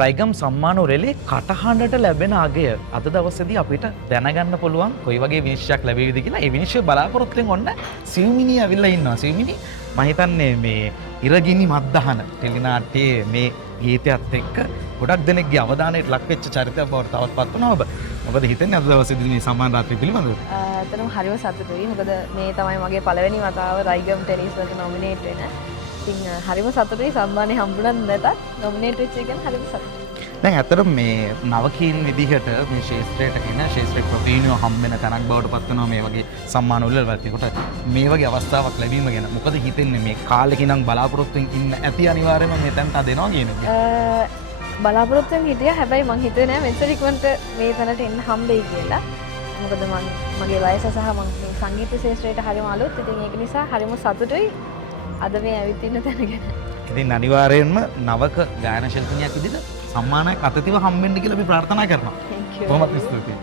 රයිගම් සම්මාන උරෙලේ කටහඬට ලැබෙන අගය අද දවසේදී අපිට දැනගන්න පුළුවන් කොයි වගේ විනිශ්චයක් ලැබෙයිද කියලා. ඒ විනිශ්චය බලාපොරොත්තුෙන් ඔන්න සිව්මිනී ඇවිල්ලා ඉන්නවා. සිව්මිනී මම හිතන්නේ මේ ඉරගිනි මද්දහන ටෙලිනාට්‍යයේ මේ ගීතයත් එක්ක ගොඩක් දෙනෙක්ගේ අවධානයට ලක් වෙච්ච චරිතයක් බවට තවත් පත් වුණා ඔබ. මොකද හිතන්නේ අද දවසේදී මේ සම්මාන රාත්‍රිය පිළිබඳව? ඇත්තටම හරිම සතුටුයි. මොකද මේ තමයි මගේ පළවෙනි වතාව රයිගම් ටෙලිස් වලට නොමිනේට් වෙන. ඉතින් හරිම සතුටුයි සම්මානේ හම්බුණත් නැතත් නොමිනේට් වෙච්ච එක ගැන හරිම සතුටුයි. දැන් ඇත්තටම මේ නවකීන් විදිහට මේ ශාස්ත්‍රයට කියන ශාස්ත්‍රීය ප්‍රවීණයෝ හම් වෙන තැනක් බවට පත් වෙනවා මේ වගේ සම්මාන වල වලට. මේ වගේ අවස්ථාවක් ලැබීම ගැන මොකද හිතෙන්නේ මේ කාලෙක ඉඳන් බලාපොරොත්තුෙන් ඉන්න ඇති අනිවාර්යයෙන්ම මේ තැනට දෙනවා කියන එක? බලාපොරොත්තුෙන් හිටියා. හැබැයි මං හිතුවේ නෑ මෙච්චර ඉක්මනට මේ තැනට එන්න හම්බෙයි කියලා. මොකද මගේ වයස සහ මම මේ සංගීත ශාස්ත්‍රයට හරිම අලුත්. ඉතින් ඒක නිසා හරිම සතුටුයි අද මේ ඇවිත් ඉන්න තැන ගැන. ඉතින් අනිවාර්යයෙන්ම නවක ගායන ශිල්පිනියක් විදිහට සම්මානයක් අතතිව හම්බෙන්න කියලා අපි ප්‍රාර්ථනා කරනවා. Thank you. කොහොමද ස්තුතියි.